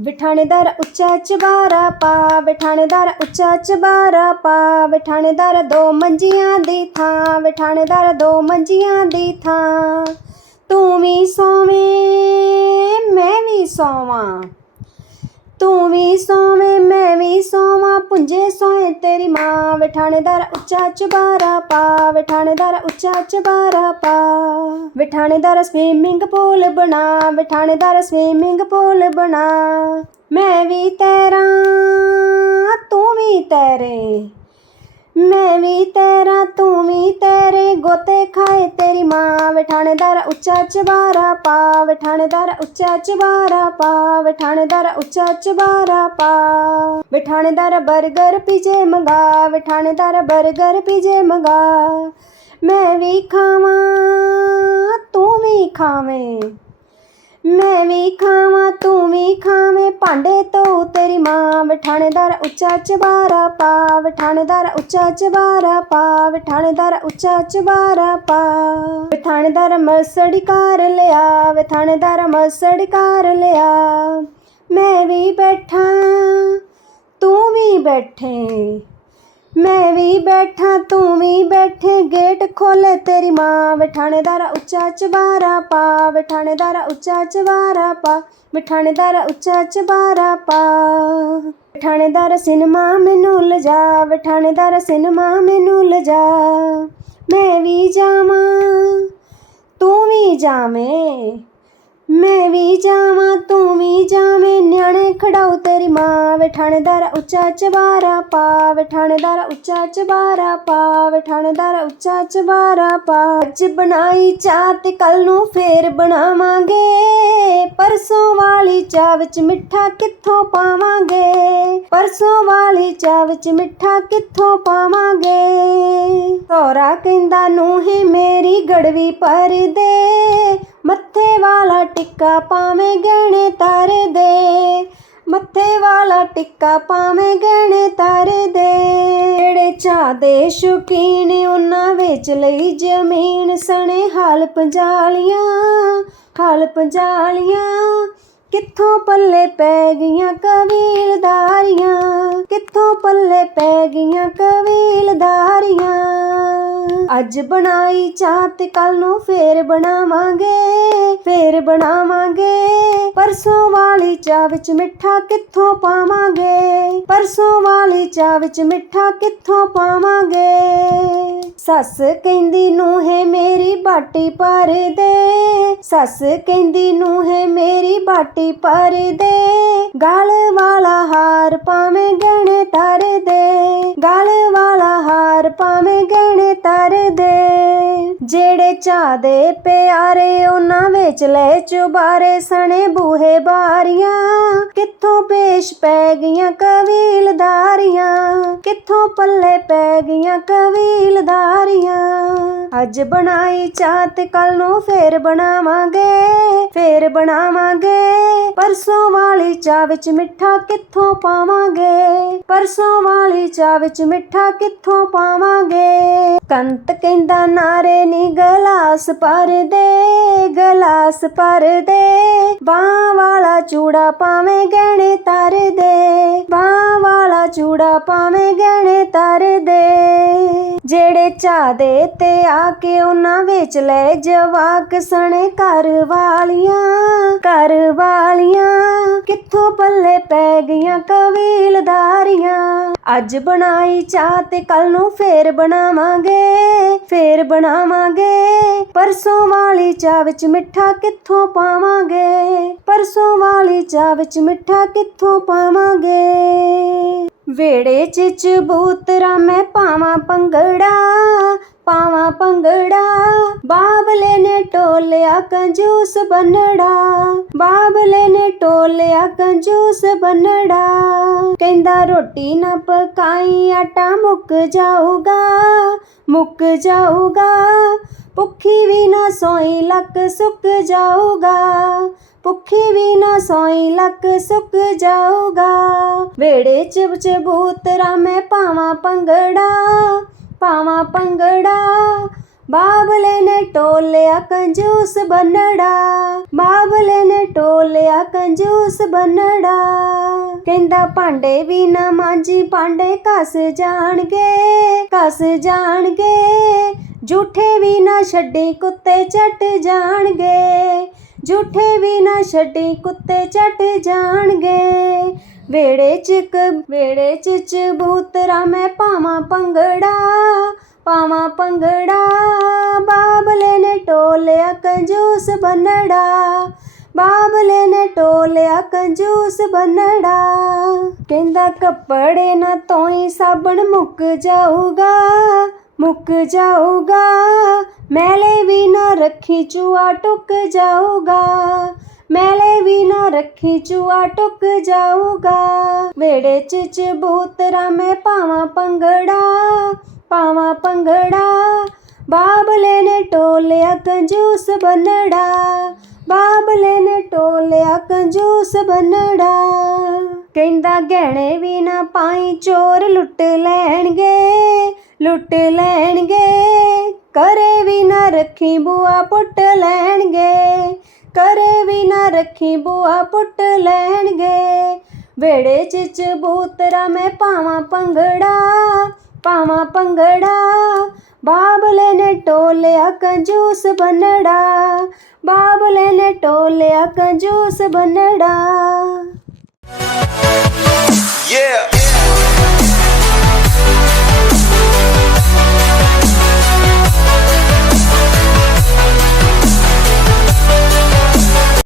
ਵਿਠਾਣੇਦਾਰ ਉੱਚਾ ਚਬਾਰਾ ਪਾ, ਵਿਠਾਣੇਦਾਰ ਉੱਚਾ ਚਬਾਰਾ ਪਾ, ਵਿਠਾਣੇਦਾਰ ਦੋ ਮੰਜੀਆਂ ਦੀ ਥਾਂ, ਵਿਠਾਣੇਦਾਰ ਦੋ ਮੰਜੀਆਂ ਦੀ ਥਾਂ। ਤੂੰ ਵੀ ਸੋਵੇਂ, ਮੈਂ ਵੀ ਸੋਵਾਂ। ਤੂੰ ਵੀ ਸੋਵੇਂ, ਮੈਂ ਵੀ ਸੋਵਾਂ। ਪੁੰਜੇ ਸੋਏ ਤੇਰੀ ਮਾਂ ਵਿਠਾਣੇਦਾਰ ਉੱਚਾ ਚਬਾਰਾ ਪਾ। ਵਿਠਾਣੇਦਾਰ ਉੱਚਾ ਚਬਾਰਾ ਪਾ। ਵਿਠਾਣੇਦਾਰ ਸਵੀਮਿੰਗ ਪੂਲ ਬਣਾ। ਵਿਠਾਣੇਦਾਰ ਸਵੀਮਿੰਗ ਪੂਲ ਬਣਾ। ਮੈਂ ਵੀ ਤੇਰਾ, ਤੂੰ ਵੀ ਤੈਰੇ। ਮੈਂ ਵੀ ਤੇਰਾ, ਤੂੰ ਵੀ ਤੇਰੇ। ਗੋਤੇ ਖਾਏ ਤੇਰੀ ਮਾਂ। ਵਿਠਾਣੇਦਾਰ ਉੱਚਾ ਚਬਾਰਾ ਪਾ। ਵਿਠਾਣੇਦਾਰ ਉੱਚਾ ਚਬਾਰਾ ਪਾ ਵਿਠਾਣੇਦਾਰ ਉੱਚਾ ਚਬਾਰਾ ਪਾ। ਵਿਠਾਣੇਦਾਰ 버ਗਰ ਪੀਜੇ ਮੰਗਾ ਵਿਠਾਣੇਦਾਰ 버ਗਰ ਪੀਜੇ ਮੰਗਾ। ਮੈਂ ਵੀ ਖਾਵਾਂ, ਤੂੰ ਵੀ ਖਾਵੇਂ। ਮੈਂ ਵੀ ਖਾਵਾਂ, ਤੂੰ ਵੀ ਖਾਵੇਂ। ਭਾਂਡੇ ਤੋਂ ਤੇਰੀ ਮਾਂ, ਵਿਠਾਣੇਦਾਰ ਉੱਚਾ ਚਬਾਰਾ ਪਾ। ਵਿਠਾਣੇਦਾਰ ਉੱਚਾ ਚਬਾਰਾ ਪਾ, ਵਿਠਾਣੇਦਾਰ ਉੱਚਾ ਚਬਾਰਾ ਪਾ। ਵਿਠਾਣੇਦਾਰ ਮਸੜੀ ਕਾਰ ਲਿਆ, ਵਿਠਾਣੇਦਾਰ ਮਸੜੀ ਕਾਰ ਲਿਆ। ਮੈਂ ਵੀ ਬੈਠਾ, ਤੂੰ ਵੀ ਬੈਠੇ। ਮੈਂ ਵੀ ਬੈਠਾ, ਤੂੰ ਵੀ ਬੈਠੇ, ਗੇਟ ਖੋਲੇ ਤੇਰੀ ਮਾਂ ਬਿਠਾਣੇਦਾਰਾ ਉੱਚਾ ਚਬਾਰਾ ਪਾ, ਬਿਠਾਣੇਦਾਰਾ ਉੱਚਾ ਚਬਾਰਾ ਪਾ ਵਿਠਾਣੇਦਾਰ ਉੱਚਾ ਚਬਾਰਾ ਪਾ। ਵਿਠਾਣੇਦਾਰ ਸਿਨਮਾ ਮੈਨੂੰ ਲਿਜਾ ਵਿਠਾਣੇਦਾਰ ਸਿਨਮਾ ਮੈਨੂੰ ਲਜਾ। ਮੈਂ ਵੀ ਜਾਵਾਂ, ਤੂੰ ਵੀ ਜਾਵੇਂ। ਮੈਂ ਵੀ ਜਾਵਾਂ, ਤੂੰ ਵੀ ਜਾਵੇਂ। ਨਿਆਣੇ ਖੜਾਉ ਤੇਰੀ ਮਾਂ ਵਿਠਾਣੇਦਾਰ ਉੱਚਾ ਚਬਾਰਾ ਪਾ ਵਿਠਾਣੇਦਾਰ ਉੱਚਾ ਚਬਾਰਾ ਪਾ ਵਿਠਾਣੇਦਾਰ ਉੱਚਾ ਚਬਾਰਾ ਪਾ ਅੱਜ ਬਣਾਈ ਚਾਹ ਤੇ ਕੱਲ ਨੂੰ ਫੇਰ ਬਣਾਵਾਂਗੇ। ਪਰਸੋਂ ਵਾਲੀ ਚਾਹ ਵਿੱਚ ਮਿੱਠਾ ਕਿੱਥੋਂ ਪਾਵਾਂਗੇ? ਪਰਸੋਂ ਵਾਲੀ ਚਾਹ ਵਿੱਚ ਮਿੱਠਾ ਕਿੱਥੋਂ ਪਾਵਾਂਗੇ? ਸੋਹਰਾ ਕਹਿੰਦਾ ਨੂੰ ਹੀ ਮੇਰੀ ਗੜਵੀ ਪਰ ਦੇ। ਮੱਥੇ ਵਾਲਾ ਟਿੱਕਾ ਪਾਵੇਂ ਗਹਿਣੇ ਤਰ ਦੇ। ਮੱਥੇ ਵਾਲਾ ਟਿੱਕਾ ਪਾਵੇਂ ਗਹਿਣੇ ਤਰ ਦੇ। ਜਿਹੜੇ ਚਾਹ ਦੇ ਸ਼ੌਕੀਨ ਉਹਨਾਂ ਵੇਚ ਲਈ ਜ਼ਮੀਨ ਸਣੇ ਹਾਲ ਪੰਜਾਲੀਆਂ ਹਾਲ ਪੰਜਾਲੀਆਂ। ਕਿੱਥੋਂ ਪੱਲੇ ਪੈ ਗਈਆਂ ਕਬੀਲਦਾਰੀਆਂ, ਕਿੱਥੋਂ ਪੱਲੇ ਪੈ ਗਈਆਂ ਕਬੀਲਦਾਰੀਆਂ। ਅੱਜ ਬਣਾਈ ਚਾਹ ਤੇ ਕੱਲ ਨੂੰ ਫੇਰ ਬਣਾਵਾਂਗੇ ਫੇਰ ਬਣਾਵਾਂਗੇ। ਪਰਸੋਂ ਵਾਲੀ ਚਾਹ ਵਿੱਚ ਮਿੱਠਾ ਕਿੱਥੋਂ ਪਾਵਾਂਗੇ? ਪਰਸੋਂ ਵਾਲੀ ਚਾਹ ਵਿੱਚ ਮਿੱਠਾ ਕਿੱਥੋਂ ਪਾਵਾਂਗੇ? ਸੱਸ ਕਹਿੰਦੀ ਨੂੰ ਹੈ ਮੇਰੀ ਬਾਟੀ ਪਰ ਦੇ। ਸੱਸ ਕਹਿੰਦੀ ਨੂੰ ਹੈ ਮੇਰੀ ਬਾਟੀ ਪਰ ਦੇ। ਗਲ ਵਾਲਾ ਹਾਰ ਪਾਵੇਂ ਗਹਿਣੇ ਤਰ ਦੇ। ਗਾਲ ਵਾਲਾ ਹਾਰ ਪਾਵੇਂ ਗਹਿਣੇ ਤਰ ਦੇ। ਜਿਹੜੇ ਚਾਹ ਦੇ ਪਿਆਰੇ ਉਹਨਾਂ ਵਿੱਚ ਲੈ ਚੁਬਾਰੇ, ਸਣੇ ਬੂਹੇ ਬਾਰੀਆਂ। ਕਿੱਥੋਂ ਪੇਸ਼ ਪੈ ਗਈਆਂ ਕਬੀਲਦਾਰੀਆਂ? ਕਿੱਥੋਂ ਪੱਲੇ ਪੈ ਗਈਆਂ ਕਬੀਲਦਾਰੀਆਂ? ਅੱਜ ਬਣਾਈ ਚਾਹ ਤੇ ਕੱਲ ਨੂੰ ਫੇਰ ਬਣਾਵਾਂਗੇ ਫੇਰ ਬਣਾਵਾਂਗੇ। ਪਰਸੋਂ ਵਾਲੀ ਚਾਹ ਵਿੱਚ ਮਿੱਠਾ ਕਿੱਥੋਂ ਪਾਵਾਂਗੇ? ਪਰਸੋਂ ਵਾਲੀ ਚਾਹ ਵਿੱਚ ਮਿੱਠਾ ਕਿੱਥੋਂ ਪਾਵਾਂਗੇ? ਕੰਤ ਕਹਿੰਦਾ, ਨਾਰੇ ਨੀ ਗਲਾਸ ਪਰ ਦੇ, ਗਲਾਸ ਪਰ ਦੇ। ਬਾਹ ਵਾਲਾ ਚੂੜਾ ਪਾਵੇਂ ਗਹਿਣੇ ਤਰ ਦੇ, ਬਾਹ ਵਾਲਾ ਚੂੜਾ ਪਾਵੇਂ ਗਹਿਣੇ ਤਰ ਦੇ। ਜਿਹੜੇ ਚਾਹ ਦੇ ਤੇ ਆ ਕੇ ਉਹਨਾਂ ਵੇਚ ਲੈ ਜਵਾਕ ਸਣੇ ਘਰ ਵਾਲੀਆਂ ਘਰ ਵਾਲੀਆਂ। ਕਿੱਥੋਂ ਪੱਲੇ ਪੈ ਗਈਆਂ ਕਬੀਲਦਾਰੀਆਂ। ਅੱਜ ਬਣਾਈ ਚਾਹ ਤੇ ਕੱਲ ਨੂੰ ਫੇਰ ਬਣਾਵਾਂਗੇ ਫੇਰ ਬਣਾਵਾਂਗੇ। ਪਰਸੋਂ ਵਾਲੀ ਚਾਹ ਵਿੱਚ ਮਿੱਠਾ ਕਿੱਥੋਂ ਪਾਵਾਂਗੇ? ਪਰਸੋਂ ਵਾਲੀ ਚਾਹ ਵਿੱਚ ਮਿੱਠਾ ਕਿੱਥੋਂ ਪਾਵਾਂਗੇ? ਵੇੜੇ ਚ ਚਬੂਤਰਾ ਮੈਂ ਪਾਵਾਂ ਪੰਗੜਾ ਪਾਵਾਂ ਪੰਗੜਾ। ਬਾਬਲੇ ਨੇ ਟੋਲਿਆ ਕੰਜੂਸ ਬੰਨੜਾ, ਬਾਬਲੇ ਨੇ ਟੋਲਿਆ ਕੰਜੂਸ ਬੰਨੜਾ। ਕਹਿੰਦਾ ਰੋਟੀ ਨਾ ਪਕਾਈ, ਆਟਾ ਮੁੱਕ ਜਾਊਗਾ। ਮੁੱਕ ਜਾਊਗਾ। ਭੁੱਖੀ ਵੀ ਨਾ ਸੋਈ ਲੱਕ ਸੁੱਕ ਜਾਊਗਾ। ਭੁੱਖੀ ਵੀ ਨਾ ਸੋਈ ਲੱਕ ਸੁੱਕ ਜਾਊਗਾ। ਵੇੜੇ ਚ ਚਬੂਤਰਾ ਮੈਂ ਪਾਵਾਂ ਪੰਗੜਾ ਪਾਵਾਂ ਪੰਗੜਾ। ਬਾਬਲੇ ਨੇ ਟੋਲਿਆ ਕੰਜੂਸ ਬੰਨੜਾ ਬਾਬਲੇ ਨੇ ਟੋਲਿਆ ਕੰਜੂਸ ਬੰਨੜਾ। ਕਹਿੰਦਾ, ਭਾਂਡੇ ਵੀ ਨਾ ਮਾਂਜੀ, ਭਾਂਡੇ ਘਸ ਜਾਣਗੇ ਘਸ ਜਾਣਗੇ। ਝੂਠੇ ਵੀ ਨਾ ਛੱਡੀ, ਕੁੱਤੇ ਚੱਟ ਜਾਣਗੇ। ਝੂਠੇ ਵੀ ਨਾ ਛੱਡੀ, ਕੁੱਤੇ ਚੱਟ ਜਾਣਗੇ। ਵੇੜੇ ਚ ਕ ਵੇੜੇ ਚ ਚਬੂਤਰਾ, ਮੈਂ ਪਾਵਾਂ ਪੰਗੜਾ ਪਾਵਾਂ ਪੰਗੜਾ ਬਾਬਲੇ ਨੇ ਟੋਲਿਆ ਕੰਜੂਸ ਬੰਨੜਾ। ਬਾਬਲੇ ਨੇ ਟੋਲਿਆ ਕੰਜੂਸ ਬੰਨੜਾ। ਕਹਿੰਦਾ ਕੱਪੜੇ ਨਾ ਤੋਈ ਸਾਬਣ ਮੁੱਕ ਜਾਊਗਾ ਮੁੱਕ ਜਾਊਗਾ। ਮੈਲੇ ਵੀ ਨਾ ਰੱਖੀ ਚੂਆ ਟੁੱਕ ਜਾਊਗਾ। ਮੈਲੇ ਵੀ ਨਾ ਰੱਖੀ ਚੂਆ ਟੁੱਕ ਜਾਊਗਾ। ਵੇੜੇ ਚ ਚਬੂਤਰਾ ਮੈਂ ਪਾਵਾਂ ਪੰਗੜਾ ਪਾਵਾਂ ਪੰਗੜਾ ਬਾਬਲੇ ਨੇ ਟੋਲਿਆ ਕੰਜੂਸ ਬੰਨੜਾ, ਬਾਬਲੇ ਨੇ ਟੋਲਿਆ ਕੰਜੂਸ ਬੰਨੜਾ। ਕਹਿੰਦਾ ਗਹਿਣੇ ਵੀ ਨਾ ਪਾਈ, ਚੋਰ ਲੁੱਟ ਲੈਣਗੇ ਲੁੱਟ ਲੈਣਗੇ। ਕਰੇ ਵੀ ਨਾ ਰੱਖੀ ਬੂਆ ਪੁੱਟ ਲੈਣਗੇ, ਕਰੇ ਵੀ ਨਾ ਰੱਖੀ ਬੂਆ ਪੁੱਟ ਲੈਣਗੇ। ਵੇੜੇ ਚ ਚਬੂਤਰਾ ਮੈਂ ਪਾਵਾਂ ਪੰਗੜਾ ਪਾਵਾਂ ਪੰਗੜਾ ਬਾਬਲੇ ਨੇ ਟੋਲਿਆ ਕੰਜੂਸ ਬੰਨੜਾ ਬਾਬਲੇ ਨੇ ਟੋਲਿਆ ਕੰਜੂਸ ਬੰਨੜਾ।